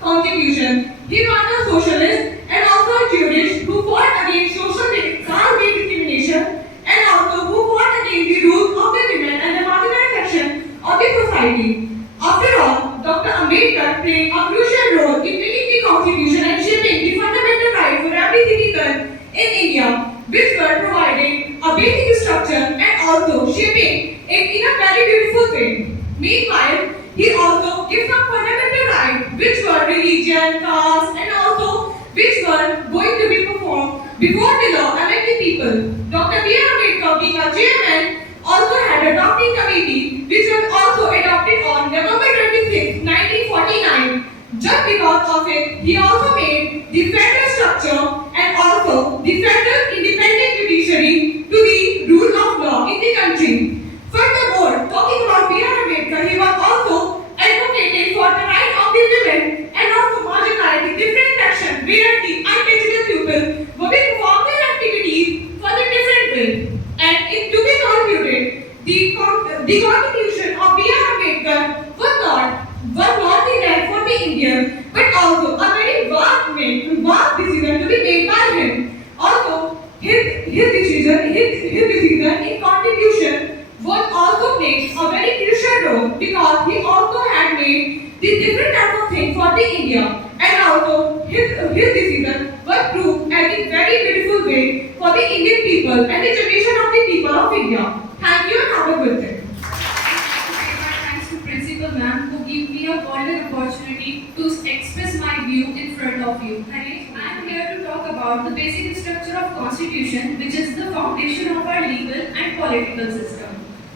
Constitution. He was a socialist and also a Jewish who fought against social caste-based discrimination and also who fought against the rules of the women and the marginalized section of the society. After all, Dr. Ambedkar played a crucial role in making the Constitution and shaping the fundamental rights for every citizen in India, which were providing a basic structure and also shaping it in a very beautiful way. Meanwhile, he also gives some fundamental rights which were religion, caste and also which were going to be performed before the law among the people. Dr. B.R. Ambedkar being a chairman also had a drafting committee which was also adopted on November 26, 1949. Just because of it, he also made the federal structure and also the federal independent judiciary to the rule of law in the country. Furthermore, talking about B.R. Ambedkar, he was also advocating for the right of the women and also marginalized the different sections where the untouchable people were being performed their activities for the different way. And it to be concluded, the constitution of B.R. Ambedkar was not the right for the Indian, but also a very vast decision to be made by him. Also, his decision in constitution was also played a very crucial role because he also had made the different types of things for the India, and also his decision was proved as a very beautiful way for the Indian people and the generation of the people of India. Thank you and have a good day. Thanks to Principal Ma'am who gave me a golden opportunity to express my view in front of you. I am here to talk about the basic structure of Constitution, which is the foundation of our legal and political system.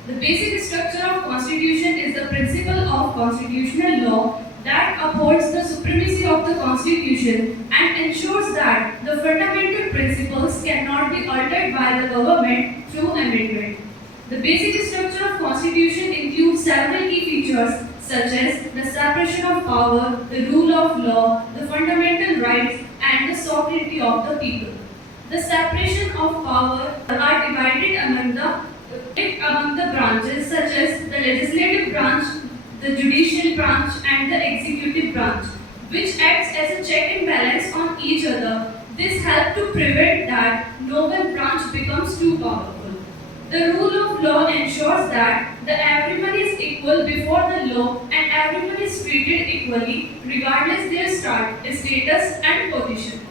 The basic structure of Constitution is the principle of constitutional law that upholds the supremacy of the Constitution and ensures that the fundamental principles cannot be altered by the government through amendment. The basic structure of Constitution includes several key features such as the separation of power, the rule of law, the fundamental rights, and the sovereignty of the people. The separation of power are divided among the branches such as the legislative branch, the judicial branch, and the executive branch, which acts as a check and balance on each other. This helps to prevent that no one branch becomes too powerful. The rule of law ensures that everyone is equal before the law and everyone is treated equally regardless their status and position.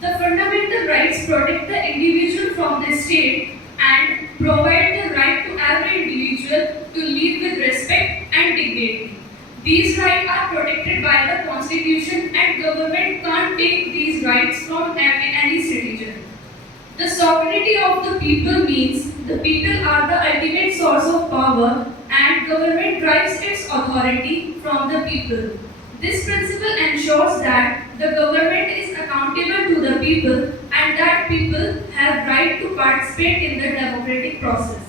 The fundamental rights protect the individual from the state and provide the right to every individual to live with respect and dignity. These rights are protected by the Constitution and government can't take these rights from any citizen. The sovereignty of the people means the people are the ultimate source of power and government derives its authority from the people. This principle ensures that the government is accountable to the people and that people have right to participate in the democratic process.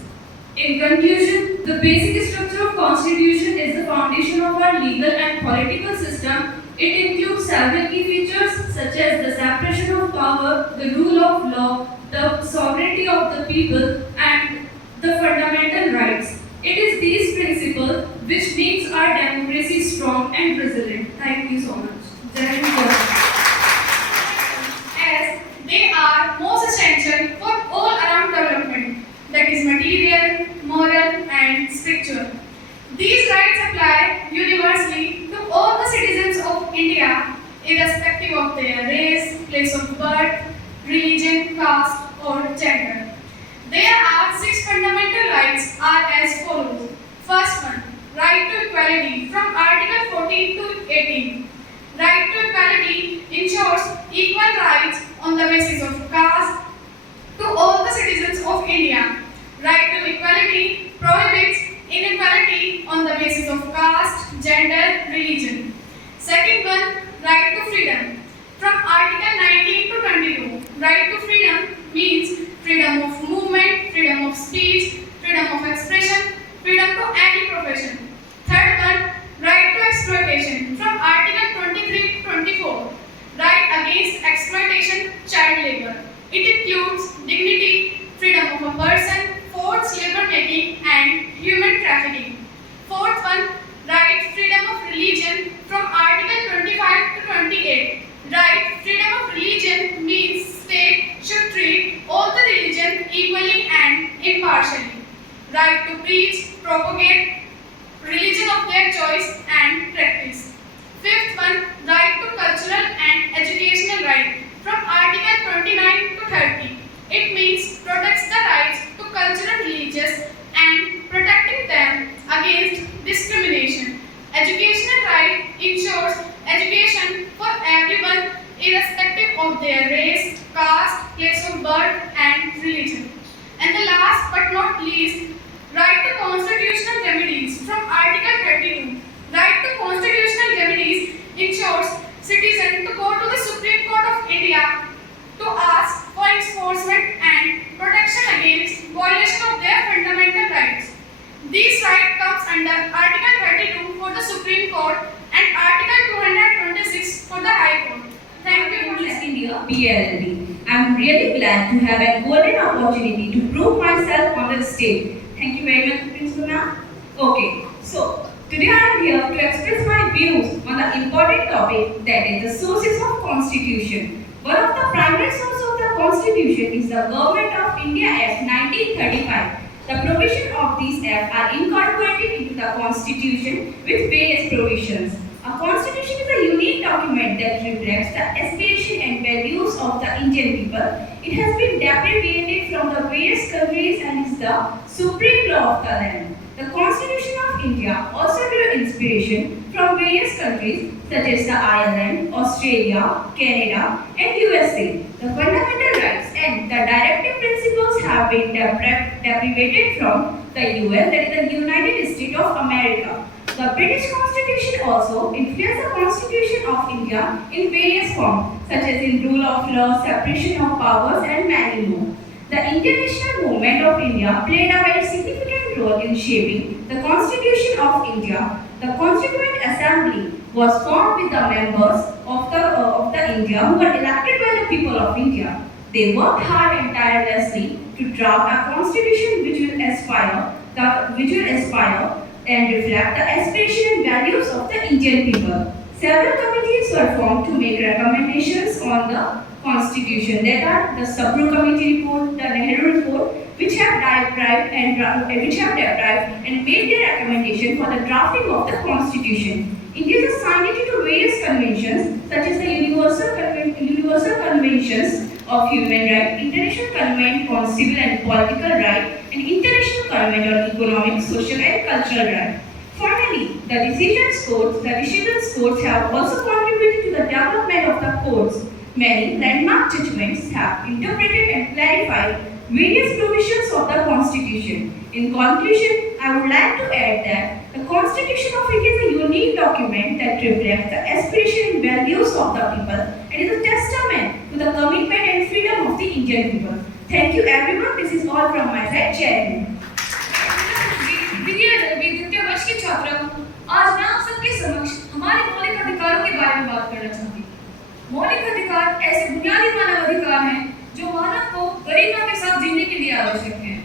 In conclusion, the basic structure of Constitution is the foundation of our legal and political system. It includes several key features such as the separation of power, the rule of law, the sovereignty of the people, and the fundamental rights. It is these principles which makes our democracy strong and resilient. Thank you so much. Jayanti. As they are most essential for all around development, that is material, moral, and spiritual. These rights apply universally to all the citizens of India, irrespective of their race, place of birth, religion, caste, or gender. There are 6 fundamental rights are as follows. First one, right to equality from Article 14 to 18. Right to equality ensures equal rights on the basis of caste to all the citizens of India. Right to equality prohibits inequality on the basis of caste, gender, religion. Second one, right to freedom. From Article 19 to 22, right to freedom means freedom of movement, freedom of speech, freedom of expression, freedom to any profession. Third one, right to exploitation. From Article 23 to 24, right against exploitation, child labor. It includes dignity, freedom of a person, forced labor making, and human trafficking. Fourth one, right freedom of religion from Article 25 their race, caste, place of birth, and religion. And the last but not least, right to constitutional remedies from Article 32. Right to constitutional remedies ensures citizens to go to the Supreme Court of India to ask for enforcement and protection against violation of their fundamental rights. These rights comes under Article 32 for the Supreme Court and Article 226 for the High Court. Thank you for listening. India PLLB. I am really glad to have a golden opportunity to prove myself on the stage. Thank you very much, Principal Ma'am. Okay, so today I am here to express my views on the important topic, that is the sources of Constitution. One of the primary sources of the Constitution is the Government of India Act 1935. The provisions of this act are incorporated into the Constitution with various provisions. A Constitution is a unique document that reflects the aspiration and values of the Indian people. It has been deprived from the various countries and is the supreme law of the land. The Constitution of India also drew inspiration from various countries such as the Ireland, Australia, Canada, and USA. The fundamental rights and the directive principles have been deprived from the US, that is the United States of America. The British Constitution also influenced the Constitution of India in various forms, such as in rule of law, separation of powers, and many more. The International Movement of India played a very significant role in shaping the Constitution of India. The Constituent Assembly was formed with the members of the India who were elected by the people of India. They worked hard and tirelessly to draft a constitution which will aspire and reflect the aspiration and values of the Indian people. Several committees were formed to make recommendations on the Constitution. That are the Sabru Committee report, the Nehru report, which have deprived and made their recommendation for the drafting of the Constitution. India is signatory to various conventions such as the Universal Conventions of Human Rights, International Convention on Civil and Political Rights, and International Convention on Economic, Social and Cultural Rights. Finally, the decisions courts have also contributed to the development of the courts. Many landmark judgments have interpreted and clarified various provisions of the Constitution. In conclusion, I would like to add that the Constitution of India is a unique document that reflects the aspiration and values of the people and is a testament to the commitment and freedom of the Indian people. Thank you everyone. This is all from my side. Jayanti. द्वितीय वर्ष के छात्रों, आज मैं आप सबके समक्ष हमारे मौलिक अधिकारों के बारे में बात करना चाहती हूँ। मौलिक अधिकार ऐसे बुनियादी मानव अधिकार हैं जो मानव को गरिमा के साथ जीने के लिए आवश्यक हैं।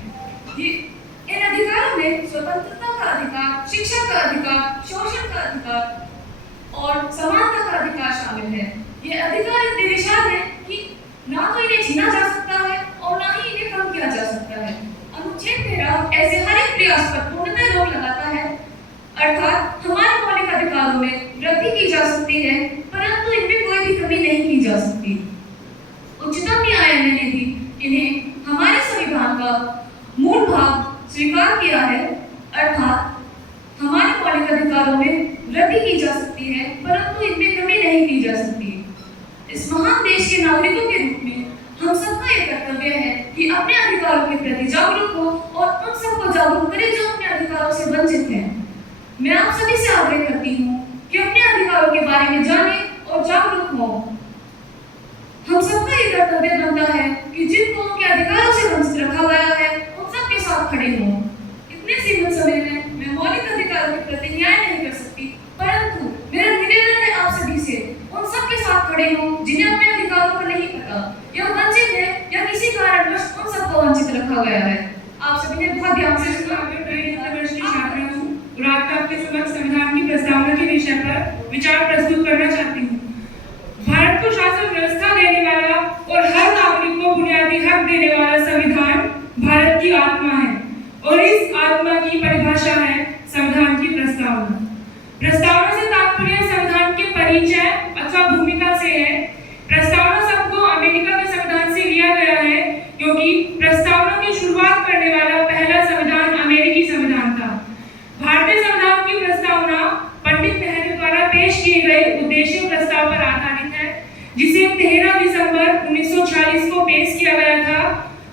इन अधिकारों में स्वतंत्रता का अधिकार, शिक्षा का अधिकार, शोषण का अधिकार और समानता का अधिकार शामिल है। ये अधिकार इतने विशाल हैं कि ना तो इन्हें छीना जा सकता है और ना ही इन्हें कम किया जा सकता है। अनुच्छेद 13 ऐसे हर एक प्रयास पर पूर्णतः रोक लगाता है, अर्थात हमारे मौलिक अधिकारों में वृद्धि की जा सकती है, परंतु इनमें कोई भी कमी नहीं की जा सकती। उच्चतम न्यायालय ने भी इन्हें हमारे संविधान का मूल भाग स्वीकार किया है, अर्थात हमारे मौलिक अधिकारों में वृद्धि की जा सकती है, परंतु इनमें कमी नहीं की जा सकती। इस महान देश के नागरिकों के रूप में हम सबका ये कर्तव्य है कि अपने अधिकारों के प्रति जागरूक हो और उन सबको जागरूक करें जो अपने अधिकारों से वंचित हैं। मैं आप सभी से आग्रह करती हूँ कि अपने अधिकारों के बारे में जानें और जागरूक हों। हम सबका ये कर्तव्य बनता है कि जिनको उनके अधिकारों से वंचित रखा गया है उन सबके साथ खड़े हों। इतने सीमित समय में मैं मौलिक अधिकारों के प्रति न्याय नहीं कर सकती, परंतु मेरा निवेदन है आप सभी से उन सबके साथ खड़े हों जिन्हें अपने अधिकारों का नहीं पता या वंचित है या किसी कारणवश उन सबको वंचित रखा गया है। आप सभी ने बहुत ध्यान से सुना। और आज आपके समक्ष संविधान की प्रस्तावना के विषय पर विचार प्रस्तुत करना चाहती हूँ। भारत को शासन व्यवस्था देने वाला और हर नागरिक को बुनियादी हक देने वाला संविधान भारत की आत्मा है और इस आत्मा की परिभाषा है संविधान की प्रस्तावना। प्रस्तावना से तात्पर्य संविधान के परिचय अथवा भूमिका से है। प्रस्तावना शब्द को अमेरिका के संविधान से लिया गया है क्योंकि प्रस्तावना की शुरुआत करने वाला पहला संविधान अमेरिकी संविधान था। भारतीय संविधान की प्रस्तावना पंडित नेहरू द्वारा पेश किए गए उद्देश्य प्रस्ताव पर आधारित है। जिसे 13 दिसंबर 1946 को पेश किया गया था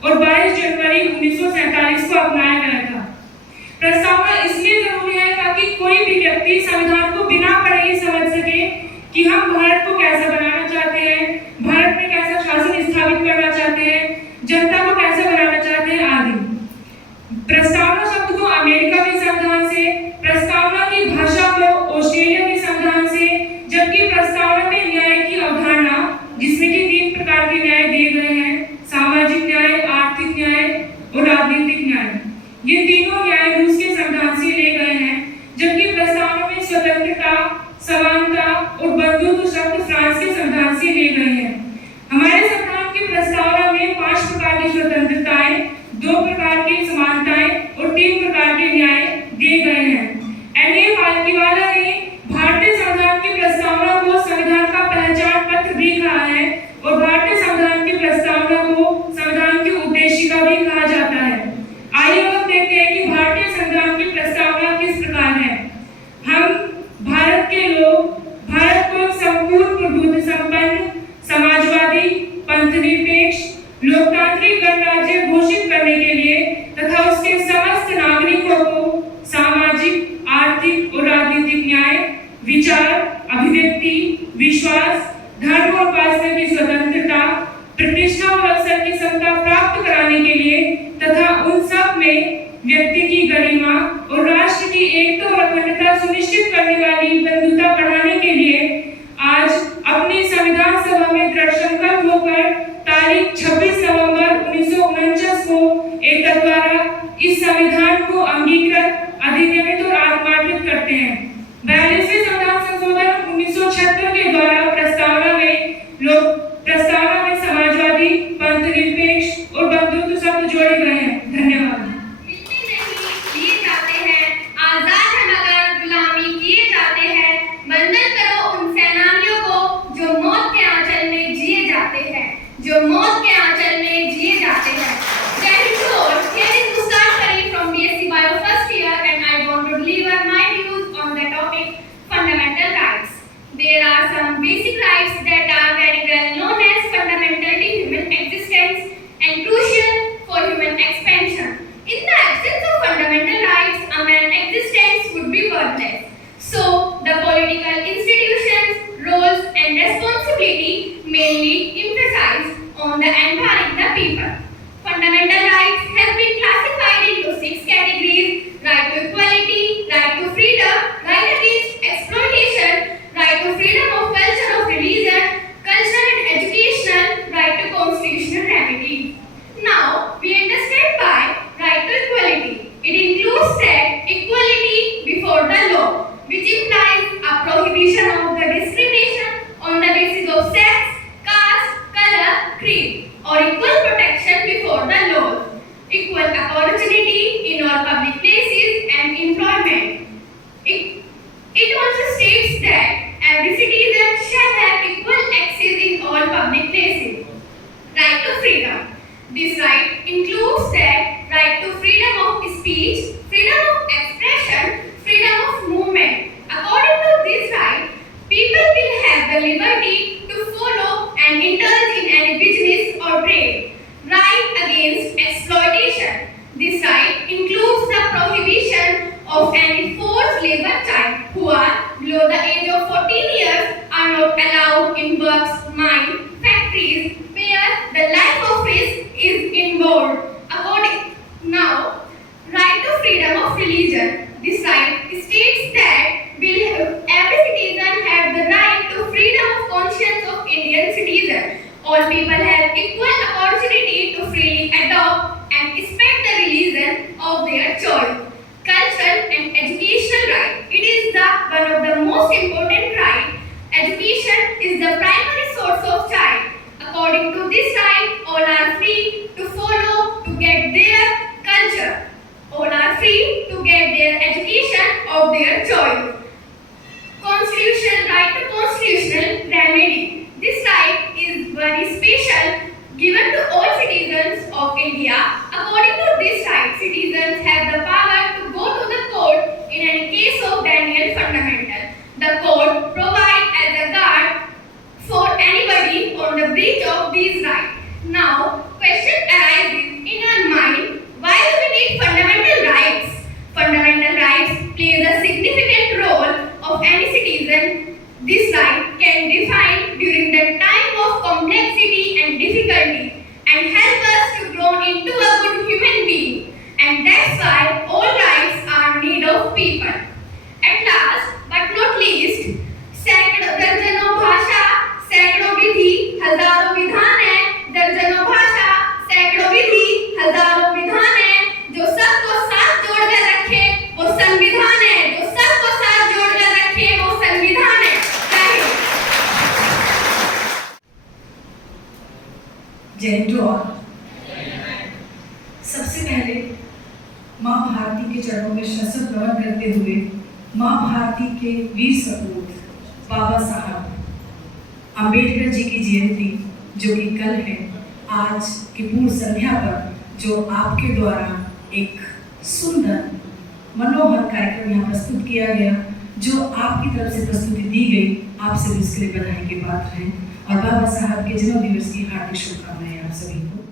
और 22 जनवरी 1947 को अपनाया गया था। प्रस्तावना इसलिए जरूरी है ताकि कोई भी व्यक्ति संविधान को बिना पढ़े ही समझ सके कि हम भारत को कैसा बनाना चाहते हैं, भारत में कैसा शासन स्थापित करना चाहते हैं, जनता को कैसे बनाना चाहते हैं आदि। प्रस्तावना शब्द को अमेरिका के संविधान से, प्रस्तावना की भाषा को ऑस्ट्रेलिया के संविधान से, जबकि प्रस्तावना में न्याय की अवधारणा जिसमें कि 3 प्रकार के न्याय दिए गए हैं, सामाजिक न्याय, आर्थिक न्याय और राजनीतिक न्याय। ये तीनों न्याय रूस के संविधान से ले गए हैं, जबकि प्रस्तावना में स्वतंत्रता, समानता और बंधुत्व शब्द फ्रांस के संविधान से ले गए हैं। हमारे संविधान की प्रस्तावना में 5 प्रकार की स्वतंत्रताएं, 2 प्रकार की समानताएं और 3 प्रकार के न्याय दिए गए हैं। एन.ए. पालकीवाला ने भारतीय संविधान की प्रस्तावना को संविधान का पहचान पत्र भी कहा है और भारतीय संविधान की प्रस्तावना को संविधान की उद्देशिका भी कहा जाता है। आइए अब देखते हैं कि भारतीय संविधान की प्रस्तावना किस प्रकार है। हम भारत के लोग भारत को एक संपूर्ण प्रभुत्व संपन्न, समाजवादी, पंथनिरपेक्ष, लोकतांत्रिक गणराज्य घोषित करने के लिए तथा उसके समस्त नागरिकों को सामाजिक, आर्थिक और राजनीतिक न्याय, विचार, अभिव्यक्ति, विश्वास, धर्म और उपासना की स्वतंत्रता, प्रतिष्ठा और अवसर की समता प्राप्त कराने के लिए तथा उन सब में व्यक्ति की गरिमा और राष्ट्र की एकता और अखंडता सुनिश्चित करने वाली बंधुता बढ़ाने के लिए आज अपनी संविधान सभा में दृढ़ संकल्प होकर तारीख 26 नवंबर 1949 को एकता द्वारा इस संविधान को अंगीकृत, अधिनियमित और आत्मान्वित करते हैं। 42वें संविधान संशोधन 1976 के द्वारा प्रस्तावना में समाजवादी, पंथनिरपेक्ष और बंधुत्व शब्द जोड़े गए हैं। धन्यवाद। मिलते नहीं लिए जाते हैं, आजाद है मगर गुलामी किए जाते हैं। वंदन करो उन सेनानियों को जो मौत के आंचल में जिए जाते हैं, जो मौत के आंचल में जिए जाते हैं। Here is Muskan Karim from BSc Bio first year, and I want to deliver my views on the topic fundamental rights. There are some basic rights that are very well known as fundamental to human existence and crucial for human expansion. In the absence of fundamental rights, a man's existence would be worthless. So, the political institutions, roles and responsibility mainly emphasize on the empowering the people. Fundamental rights have been classified into 6 categories: right to equality, right to freedom, right against exploitation, right to freedom of culture of religion, cultural and educational, right to constitutional remedy. Now, we understand by right to equality. It includes that equality before the law, which implies a prohibition of the discrimination on the basis of sex, caste, color, creed, or equal protection before the law, equal opportunity in all public places and employment. It also states that every citizen shall have equal access in all public places. Right to freedom. This right includes that right to freedom of speech, freedom of expression, freedom of movement. According to this right, people will have the liberty to follow and indulge in any business or trade. Right against exploitation. This right includes the prohibition of any forced labor child who are below the age of 14 years are not allowed in works, mines, factories where the life of risk is involved. Now, right to freedom of religion. This right states that every citizen have the right to freedom of conscience of Indian citizen. All people have equal opportunity to freely adopt and spread the religion of their choice. Cultural and educational right. It is one of the most important right. Education is the primary source of child. According to this right, all are free to follow, to get their culture. All are free to get their education of their choice. Constitutional right to constitutional remedy. This right is very special given to all citizens of India. According to this right, citizens have the power to go to the court in any case of Daniel fundamental. The court provides as a guard for anybody breach of these rights. Now, question arises in our mind, why do we need fundamental rights? Fundamental rights plays a significant role of any citizen. This right can define during the time of complexity and difficulty and help us to grow into a good human being. And that's why all rights are need of people. At last but not least, सैकड़ों दर्जनों भाषा, सैकड़ों विधि, हजारों विधान है, दर्जनों भाषा, सैकड़ों विधि, हजारों विधान है, जो सबको साथ जोड़कर रखे वो संविधान है, जो सबको साथ जोड़कर रखे वो संविधान है। जय ऑल। सबसे पहले माँ भारती के चरणों में शस्त्र नमन करते हुए माँ भारती के वीर सपूत बाबा साहब अम्बेडकर जी की जयंती जो कि कल है, आज की पूर्व संध्या पर जो आपके द्वारा एक सुंदर मनोहर कार्यक्रम यहाँ प्रस्तुत किया गया, जो आपकी तरफ से प्रस्तुति दी गई, आपसे भी इसके लिए बधाई के पात्र हैं और बाबा साहब के जन्मदिवस की हार्दिक शुभकामनाएं आप सभी को।